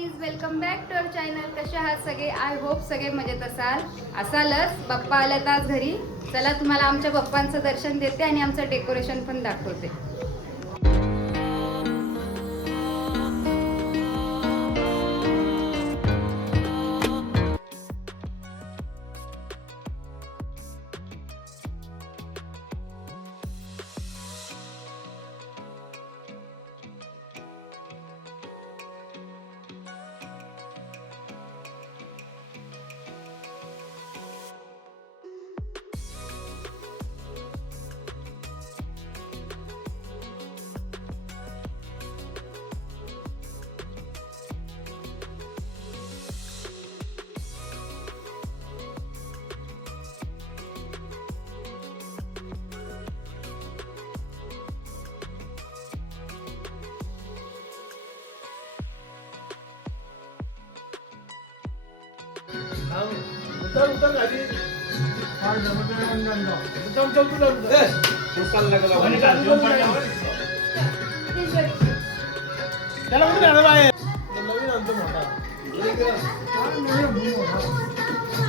Guys welcome back to our channel कसे आहात सगळे? आय होप सगळे मजेत असाल. असालच. बाप्पा आल्यात आज घरी. चला तुम्हाला आमच्या बाप्पांचं दर्शन देते आणि आमचं डेकोरेशन पण दाखवते. त्याला कुठे जाणार नवीन आणतो मोठा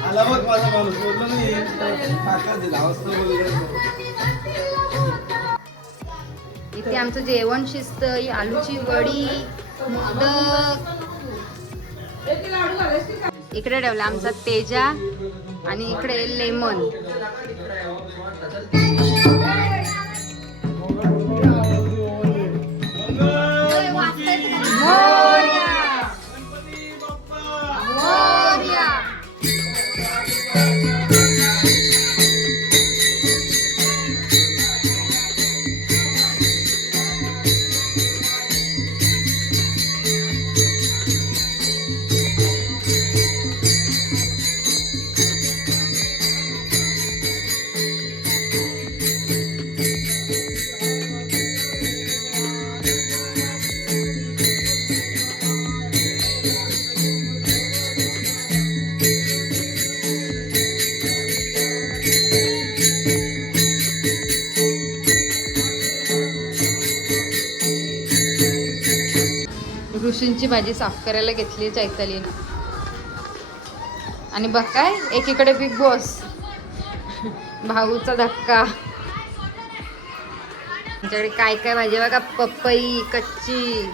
आला बघ माझा माणूस बोललो नाही काका दिला इथे आमचं जेवण शिस्त आलूची वडी मोदक इकडे ठेवला आमचा तेजा आणि इकडे लेमन. ऋषींची भाजी साफ करायला घेतली चैतालीनं. आणि बघ काय एकीकडे बिग बॉस भाऊचा धक्का. आमच्याकडे काय काय भाजी बघा पपई कच्ची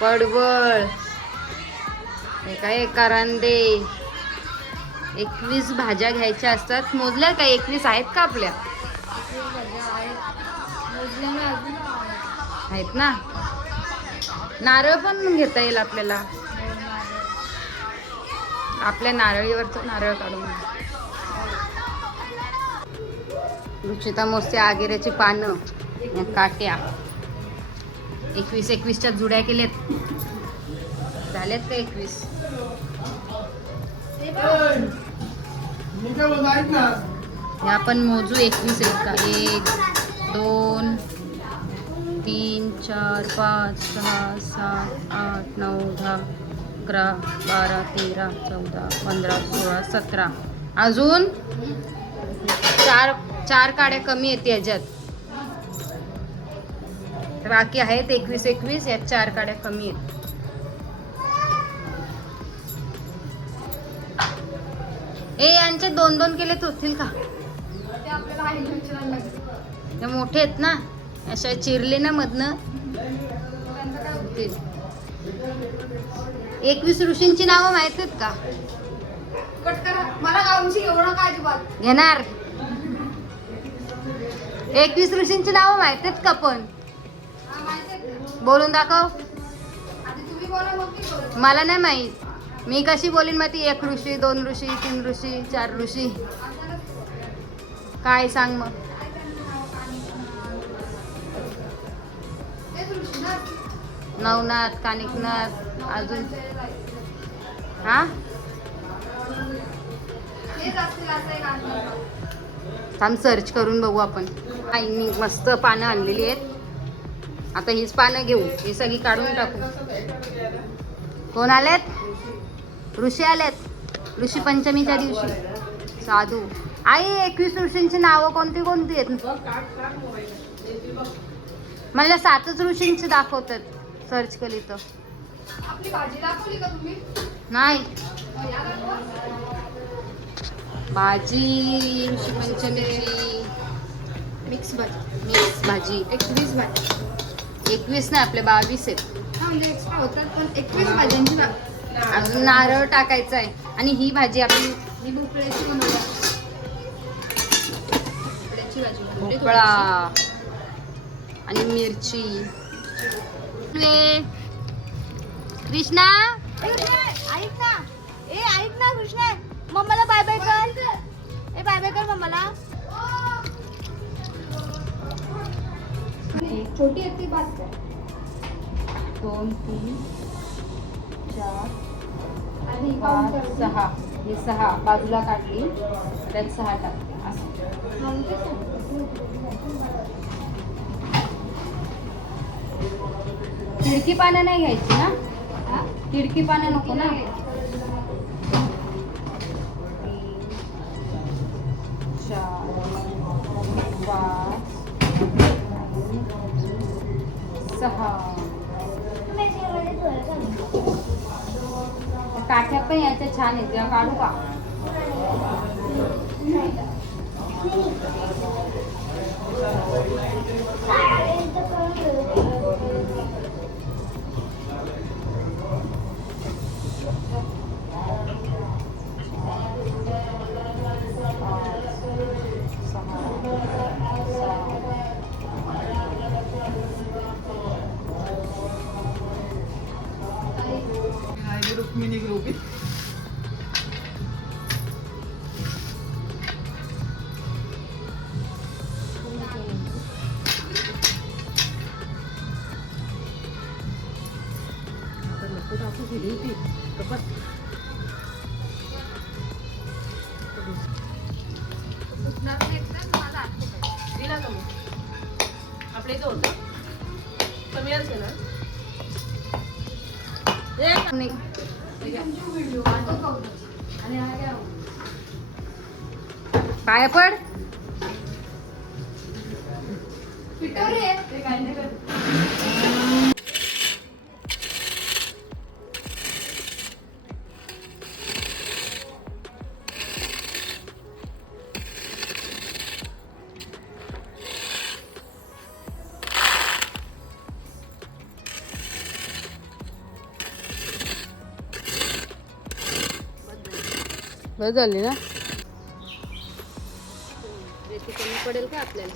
पडवळ. हे काय करांदे एकवीस भाज्या घ्यायच्या असतात. मोजल्या काय एकवीस आहेत का आपल्या? आहेत ना? नारळ पण घेता येईल आपल्याला. आपल्या नारळीवरचं नारळ काढून. रुचिता मोस्ते आगेऱ्याची पानं काट्या. एकवीस एकवीसच्या जुड्या केल्यात. झाल्यात का एकवीस? आपण मोजू एकवीस एक दोन तीन चार पाच सहा सात आठ नऊ दहा अकरा बारा तेरा चौदा पंधरा सोळा सतरा. अजून चार चार काड्या कमी आहेत याच्यात. बाकी आहेत एकवीस एकवीस यात चार काड्या कमी आहेत. ए यांचे दोन दोन केले होतील का? ते मोठे आहेत ना? अशा चिरले ना मधनं होतील. एकवीस ऋषींची नावं माहीत आहेत का? मला गावची घेऊ नका अजिबात? घेणार. एकवीस ऋषींची नावं माहीत आहेत का पण? बोलून दाखव. मग. मला नाही माहीत. मी कशी बोलीन माहिती? एक ऋषी दोन ऋषी तीन ऋषी चार ऋषी. काय सांग मग? नवनाथ कानिकनाथ अजून? हा? थांब सर्च करून बघू आपण. आईनी मस्त पानं आणलेली आहेत. आता हीच पानं घेऊ. ही सगळी काढून टाकू. कोण आलेत? ऋषी आलेत. ऋषी पंचमीच्या दिवशी. साधू. आई एकवीस ऋषींची नावं कोणती कोणती आहेत? मला सातच ऋषींची दाखवतात. सर्च केली तर. आपली भाजी दाखवली का तुम्ही? नाही. भाजी पंचमिरची मिक्स भाजी. मिक्स भाजी. एकवीस भाजी. एकवीस नाही आपले बावीस आहेत. म्हणजे एक्स्ट्रा होतात पण एकवीस भाज्यांची ना अजून नारळ टाकायचा आहे. आणि ही भाजी आपली ही भोपळ्याची भोपळ्याची भाजी भोपळा. आणि मिरची. कृष्णा? ऐक ना ए ऐक ना कृष्णा. मम्माला बाय बाय कर. ए बाय बाय कर मम्माला. छोटी आहे ती बात कर. दोन तीन चार आणि पाच. सहा. हे सहा. बाजूला काढली. त्यात सहा टाकते. असं. खिडकी पानं नाही घ्यायची ना? खिडकी पानं नको ना? चार पाच सहा काठ्या पण याच्या छान आहेत. त्या काढू का? रुक्मिणी माझा हात पकड. दिला का मग आपल्या इथं होतं कमी असेल ना. पाया पड आहे. ते काय नाही बरं झाली ना? पडेल का आपल्याला?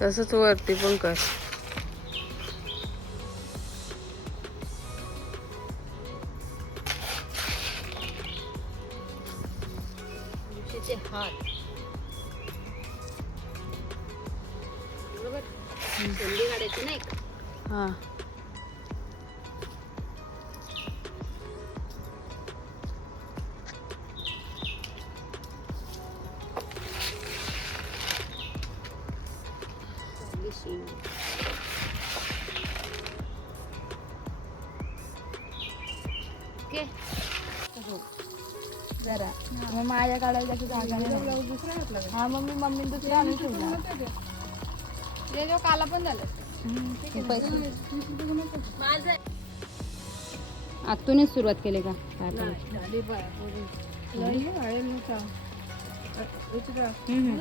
तसंच वरती पण कर. माझ्या काढायला जास्त जागा नाही. हा मग मी मम्मी दुसरा आणून ठेवला. ते जो काला पण झालं. आतूनच सुरुवात केली का? काय पण? हम्म,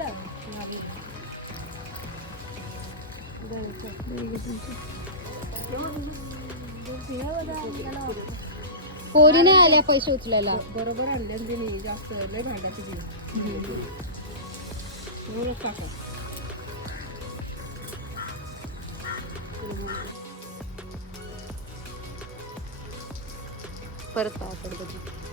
पोरी नाही आल्या पैसे उचलायला. बरोबर आणले त्यांनी जास्त लय भांडाची परत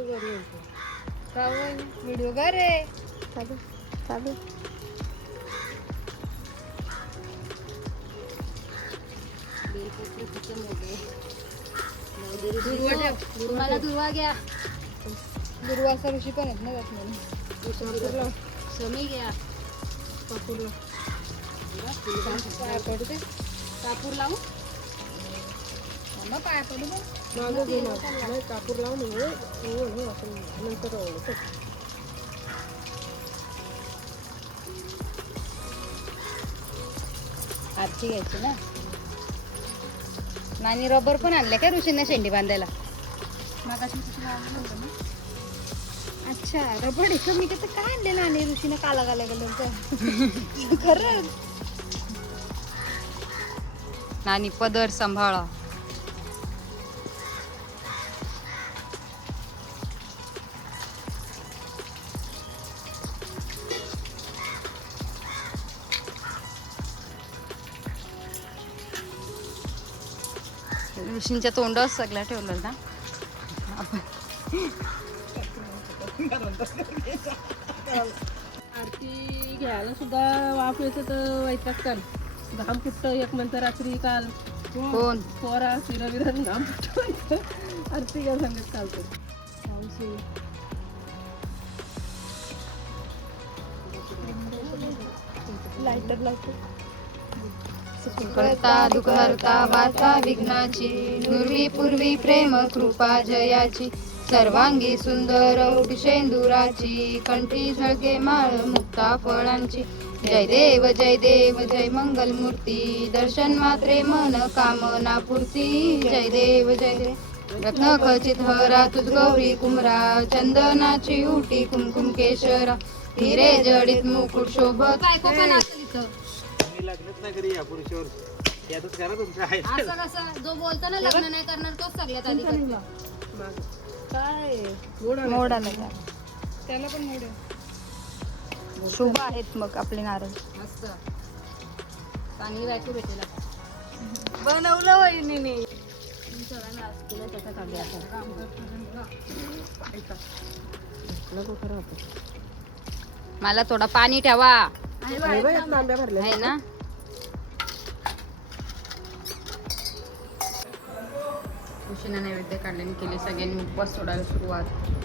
पाया पड बघू. व्हिडिओ का रे चालू चालू मला दुर्वा घ्या दुर्वासा ऋषी पण आहेत ना त्यात समी घ्या पाया पडते कापूर लावू मग पाया पडू दे. कापूर लावून नंतर आजची घ्यायची ना? आणि रबर पण आणले काय ऋषींना शेंडी बांधायला? अच्छा आहे का? मी कसं काय आणलेलं आणि ऋषीनं काला काला कलरचं खरंच. नानी पदर सांभाळा. ऋषींच्या तोंडावर सगळं ठेवलं ना. आरती घ्यायला सुद्धा वाफ येतं तर वैतागतात घाम फुटतं एक म्हणतं रात्री काल. कोण? पोरा फिरा विरा घाम फुटतो आरती घ्या सांगत चालतो. लायटर लावतो. करता दुखहर्ता वार्ता विघ्नाची नुर्वी पूर्वी प्रेम कृपा जयाची सर्वांगी सुंदर शेंदुराची कंठी झळके माळ मुक्ता फळांची. जय देव जय देव जय मंगल मूर्ती दर्शन मात्रे मन कामना पूर्ती. जय देव जय देव. रत्न खचित हरा तुझ गौरी कुमरा चंदनाची उटी कुमकुम केशरा. हिरे जडित मुकुट शोभत. लग्नच नाही करी या पुरुषावर यातच करा तुमचं आहे. असं कसं? जो बोलतो ना लग्न नाही करणार तोच सगळ्यात आधी करतो. काय. मोड आला. त्या त्याला पण मोड आहे. शुभ आहेत मग आपले नारळ. मस्त. चांगली बायको भेटेल आता. बनवलं वहिनीने. मला थोडा पाणी ठेवा. आहे ना? उशिना नैवेद्य काढल्याने केली. सगळ्यांनी उपवास सोडायला सुरुवात.